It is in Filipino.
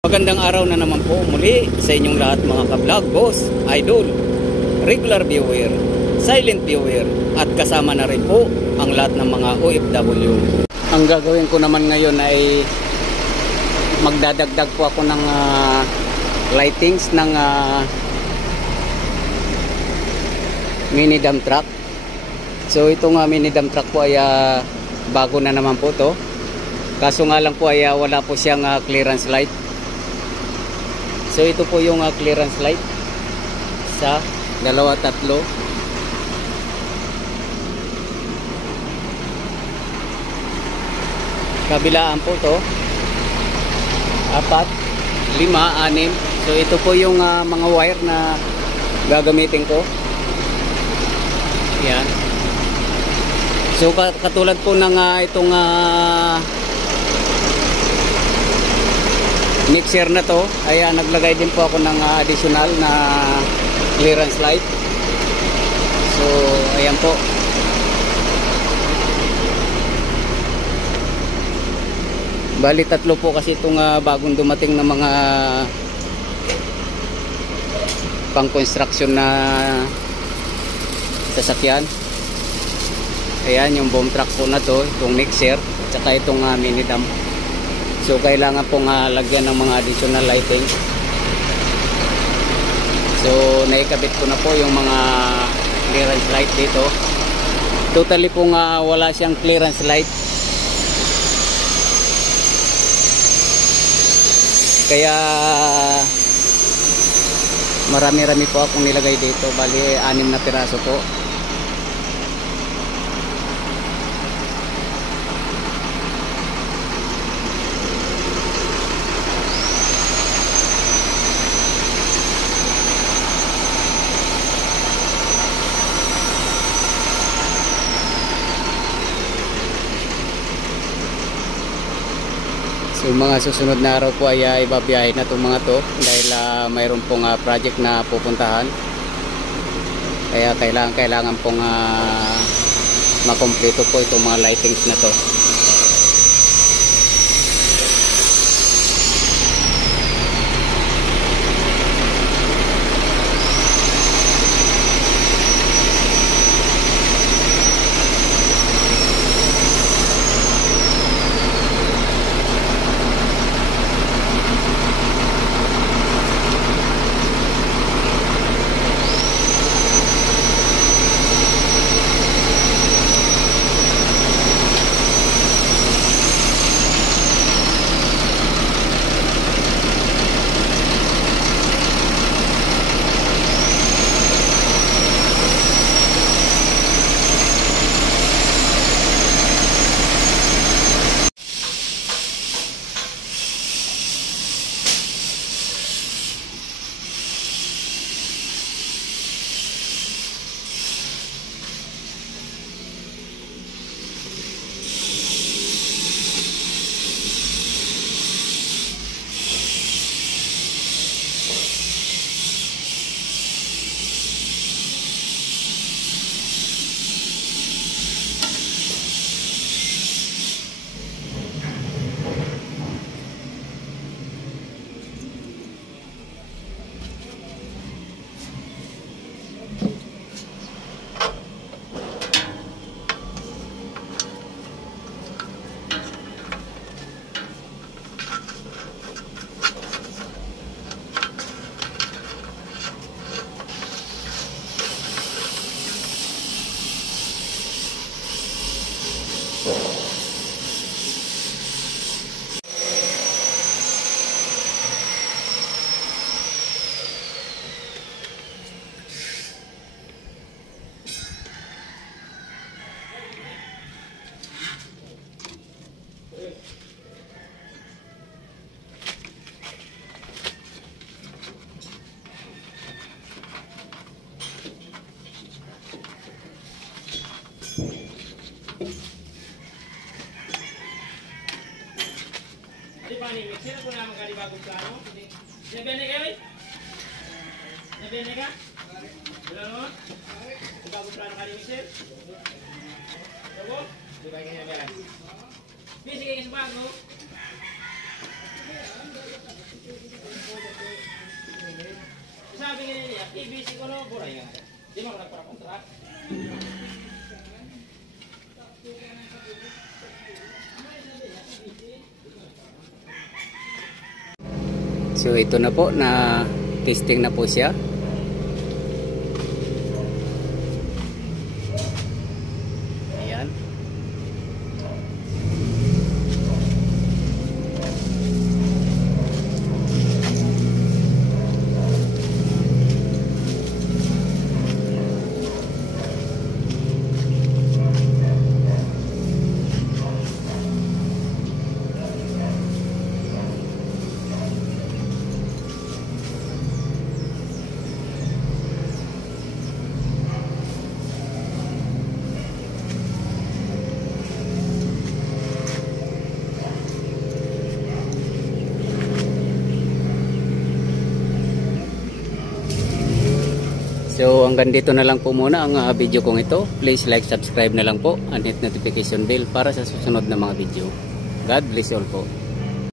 Magandang araw na naman po muli sa inyong lahat mga ka-vlog, boss, idol, regular viewer, silent viewer at kasama na rin po ang lahat ng mga OFW. Ang gagawin ko naman ngayon ay magdadagdag po ako ng lightings ng mini dump truck. So itong mini dump truck po ay bago na naman po to. Kaso nga lang po ay wala po siyang clearance light. So ito po yung clearance light sa 2, 3. Kabilaan po to 4, 5, 6. So ito po yung mga wire na gagamitin ko. Yan. So katulad po ng itong mixer na to ay naglagay din po ako ng additional na clearance light. So ayan po. Bali 3 po kasi itong bagong dumating na mga pang construction na sasakyan. Ayan yung boom truck po na to, itong mixer at saka itong mini dump. So kailangan pong lagyan ng mga additional lighting. So naikabit ko na po yung mga clearance light dito. Totally pong wala siyang clearance light. Kaya marami-rami po akong nilagay dito. Bali 6 na piraso po. So mga susunod na araw po ay ibabiyahin na itong mga to dahil mayroon pong project na pupuntahan. Kaya kailangan pong makompleto po itong mga lightings na to. Mixer ako naman ka di bagong plano. Nabene ka, oy? Nabene ka? Wala naman? Bagong plano ka di mixer? Sabo? Di ba kanya yan? Di, sige ka sa bago. So ito na po, na testing na po siya. Ayan. So hanggang dito na lang po muna ang video kong ito. Please like, subscribe na lang po and hit notification bell para sa susunod na mga video. God bless you all po.